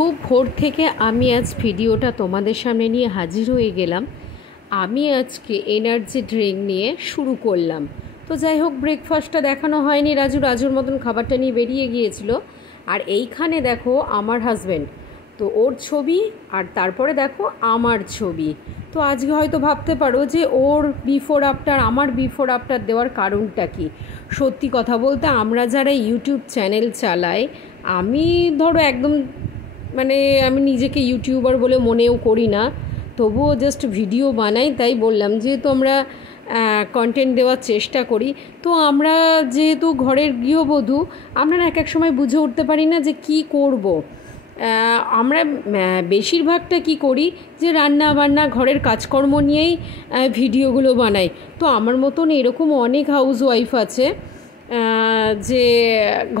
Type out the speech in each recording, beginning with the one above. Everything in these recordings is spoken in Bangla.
খুব ভোর থেকে আমি আজ ভিডিওটা তোমাদের সামনে নিয়ে হাজির হয়ে গেলাম। আমি আজকে এনার্জি ড্রিঙ্ক নিয়ে শুরু করলাম। তো যাই হোক, ব্রেকফাস্টটা দেখানো হয়নি, রাজুর মতন খাবারটা নিয়ে বেরিয়ে গিয়েছিল। আর এইখানে দেখো আমার হাজব্যান্ড, তো ওর ছবি, আর তারপরে দেখো আমার ছবি। তো আজকে হয়তো ভাবতে পারো যে ওর বিফোর আফটার, আমার বিফোর আফটার দেওয়ার কারণটা কি। সত্যি কথা বলতে আমরা যারা ইউটিউব চ্যানেল চালাই, আমি ধরো একদম আমি নিজেকে ইউটিউবার বলে মনেও করি না, তবুও জাস্ট ভিডিও বানাই। তাই বললাম, যেহেতু আমরা কন্টেন্ট দেওয়ার চেষ্টা করি, তো আমরা যেহেতু ঘরের গৃহবধূ, আমরা না এক সময় বুঝে উঠতে পারি না যে কি করব। আমরা বেশিরভাগটা কি করি, যে রান্না বান্না ঘরের কাজকর্ম নিয়েই ভিডিওগুলো বানাই। তো আমার মতন এরকম অনেক হাউস ওয়াইফ আছে যে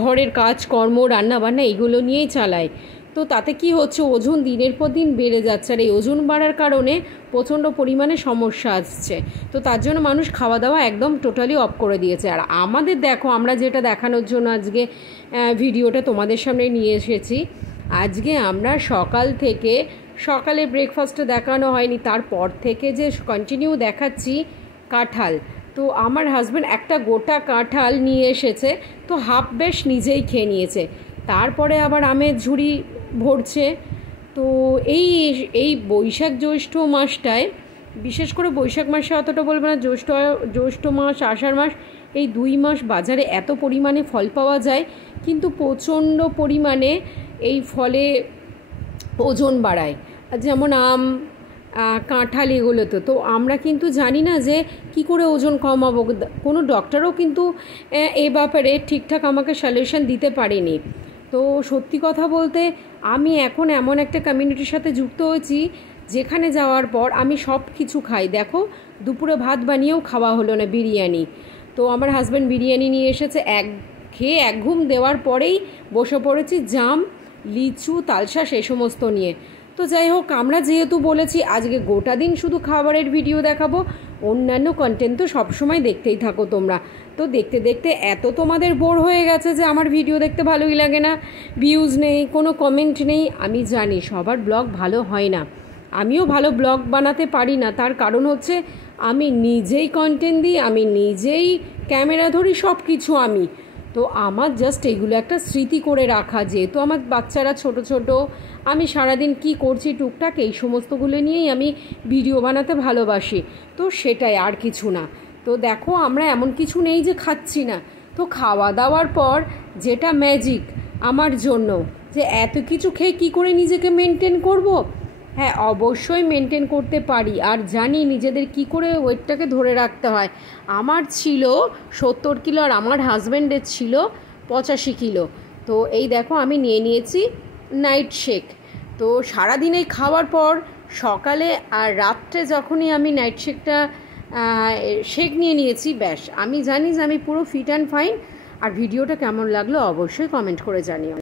ঘরের কাজকর্ম রান্না বান্না এগুলো নিয়েই চালায়। তো তাতে কি হচ্ছে, ওজন দিনের পর দিন বেড়ে যাচ্ছে, আর এই ওজন বাড়ার কারণে প্রচণ্ড পরিমাণে সমস্যা আসছে। তো তার জন্য মানুষ খাওয়া দাওয়া একদম টোটালি অফ করে দিয়েছে। আর আমাদের দেখো, আমরা যেটা দেখানোর জন্য আজকে ভিডিওটা তোমাদের সামনে নিয়ে এসেছি, আজকে আমরা সকালে ব্রেকফাস্টে দেখানো হয়নি, তারপর থেকে যে কন্টিনিউ দেখাচ্ছি কাঁঠাল। তো আমার হাজব্যান্ড একটা গোটা কাঁঠাল নিয়ে এসেছে, তো হাফ বেশ নিজেই খেয়ে নিয়েছে। তারপরে আবার আমের ঝুড়ি ভরছে। তো এই বৈশাখ জ্যৈষ্ঠ মাসটায়, বিশেষ করে বৈশাখ মাসে অতটা বলবো না, জ্যৈষ্ঠ মাস আষাঢ় মাস, এই 2 মাস বাজারে এত পরিমাণে ফল পাওয়া যায়, কিন্তু প্রচণ্ড পরিমাণে এই ফলে ওজন বাড়ায়। যেমন আম, কাঁঠাল, এগুলোতে তো আমরা কিন্তু জানি না যে কি করে ওজন কমাবো। কোনো ডক্টরও কিন্তু এ ব্যাপারে ঠিকঠাক আমাকে সলিউশন দিতে পারেনি। তো সত্যি কথা বলতে, আমি এখন এমন একটা কমিউনিটির সাথে যুক্ত হয়েছি, যেখানে যাওয়ার পর আমি সব কিছু খাই। দেখো, দুপুরে ভাত বানিয়েও খাওয়া হলো না, বিরিয়ানি। তো আমার হাজব্যান্ড বিরিয়ানি নিয়ে এসেছে, খেয়ে এক ঘুম দেওয়ার পরেই বসে পড়েছি জাম, লিচু, তালশাঁস এ সমস্ত নিয়ে। তো যাই হোক, আমরা যেহেতু বলেছি আজকে গোটা দিন শুধু খাবারের ভিডিও দেখাবো, অন্যান্য কন্টেন্ট তো সবসময় দেখতেই থাকো তোমরা। তো দেখতে দেখতে এত তোমাদের বোর হয়ে গেছে যে আমার ভিডিও দেখতে ভালোই লাগে না, ভিউজ নেই, কোনো কমেন্ট নেই। আমি জানি সবার ব্লগ ভালো হয় না, আমিও ভালো ব্লগ বানাতে পারি না। তার কারণ হচ্ছে আমি নিজেই কন্টেন্ট দিই, আমি নিজেই ক্যামেরা ধরি, সব কিছু আমি। তো আমার জাস্ট এগুলো একটা স্মৃতি করে রাখা, যেহেতু আমার বাচ্চারা ছোট, আমি সারাদিন কি করছি টুকটাক এই সমস্তগুলো নিয়েই আমি ভিডিও বানাতে ভালোবাসি। তো সেটাই, আর কিছু না। তো দেখো, আমরা এমন কিছু নেই যে খাচ্ছি না। তো খাওয়া দাওয়ার পর যেটা ম্যাজিক আমার জন্য, যে এত কিছু খেয়ে কী করে নিজেকে মেনটেন করব। হ্যাঁ, অবশ্যই মেনটেন করতে পারি, আর জানি নিজেদের কি করে ওয়েটটাকে ধরে রাখতে হয়। আমার ছিল 70 কিলো, আর আমার হাজব্যান্ডের ছিল 85 কিলো। তো এই দেখো, আমি নিয়ে নিয়েছি নাইট শেক। তো সারাদিন এই খাওয়ার পর সকালে আর রাত্রে যখনই আমি নাইট শেক নিয়ে নিয়েছি, ব্যাস আমি জানি যে আমি পুরো ফিট অ্যান্ড ফাইন। আর ভিডিওটা কেমন লাগলো অবশ্যই কমেন্ট করে জানিও।